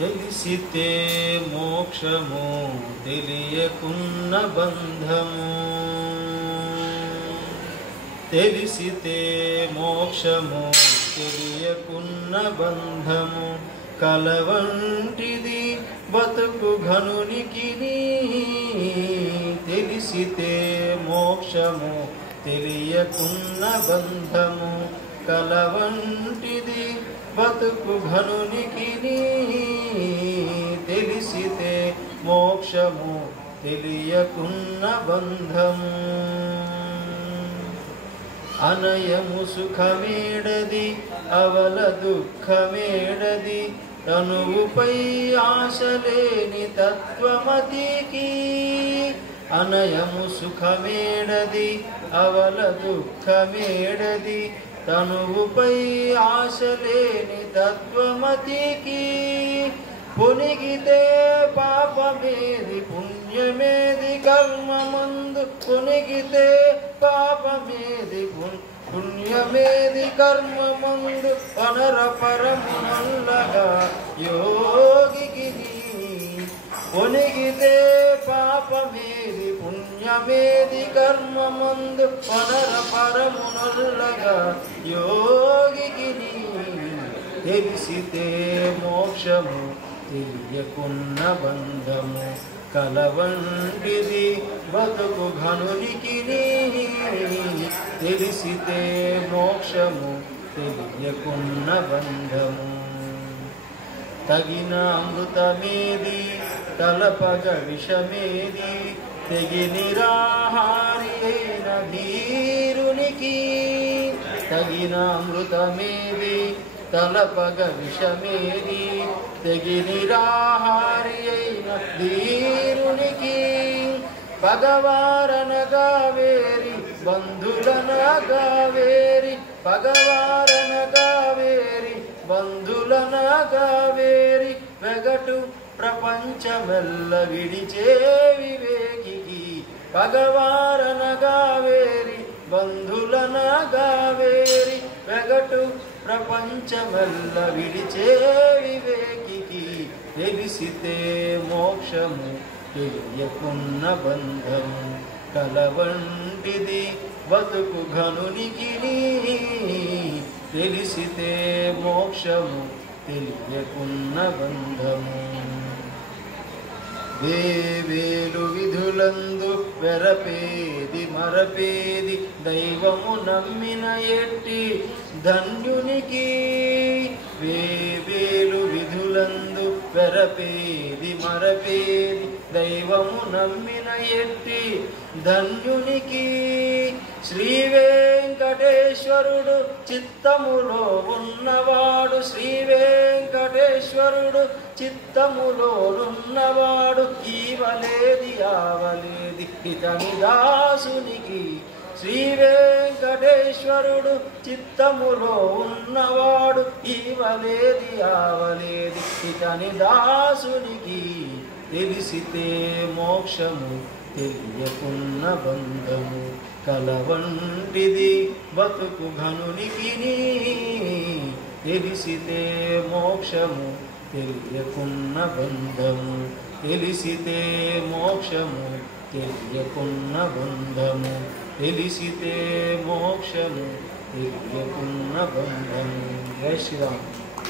తెలిసితే మోక్షము తెలియకున్న బంధము తెలిసితే మోక్షము తెలియకున్న బంధము కలవంటిది బతుకు ఘనునికి తెలిసితే మోక్షము తెలియకున్న బంధము కలవంటిది బతుకు ఘనునికి తెలిసితే మోక్షము తెలియకున్న బంధము అనయము సుఖమేడది అవల దుఃఖమేడది తనువుపై ఆశలేని తత్వమతికి అనయము సుఖమేడది అవల దుఃఖమేడది తనువుపై ఆశలేని తత్వమతికి పునిగితే పాపమేది పుణ్యమేది కర్మమందు పునిగితే పాపమేది పుణ్యమేది కర్మమందు అనర పరమునల్లగా యోగికి పునిగితే పాపమేది పుణ్యమేది కర్మమందు అనర పరమునల్లగా యోగికి తెలిసితే మోక్షము తెలియకున్న బంధము కలవంటిది బతుకు ఘనునికి తెలిసితే మోక్షము తెలియకున్న బంధము తగిన అమృతమేది తలపగ విషమేది తెగి నిరాహారి అయిన ధీరునికి తగిన అమృతమేది తలపగ విషమేది తెగి నిరాహారి అయిన ధీరునికి పగవారనగా వేరి బంధులనగా వేరి పగవారనగా వేరి బంధులనగా వేరి వెగటు ప్రపంచమెల్ల విడిచే వివేకికి పగవారనగా వేరి బంధులనగా వేరి వెగటు ప్రపంచమెల్ల విడిచే వివేకికి తెలిసితే మోక్షము తెలియకున్న బంధము కలవంటిది బతుకు ఘనునికి తెలిసితే మోక్షము తెలియకున్న బంధము వేవేలు విధులందు వెరపేది మరపేది దైవము నమ్మిన ఎట్టి ధన్యునికి వేవేలు విధులందు వెరపేది మరపేది దైవము నమ్మిన ఎట్టి ధన్యునికి శ్రీ వెంకటేశ్వరుడు చిత్తములో ఉన్నవాడు శ్రీ వెంకటేశ్వరుడు చిత్తములో ఉన్నవాడు ఈవలేది ఆవలేది ఇతని దాసునికి శ్రీ వెంకటేశ్వరుడు చిత్తములో ఉన్నవాడు ఈవలేది ఆవలేది ఇతని దాసునికి తెలిసితే మోక్షము తెలియకున్న బంధము కలవంటిది బతుకు ఘనునికి తెలిసితే మోక్షము తెలియకున్న బంధము తెలిసితే మోక్షము తెలియకున్న బంధము తెలిసితే మోక్షము తెలియకున్న బంధము. జై శ్రీరామ్.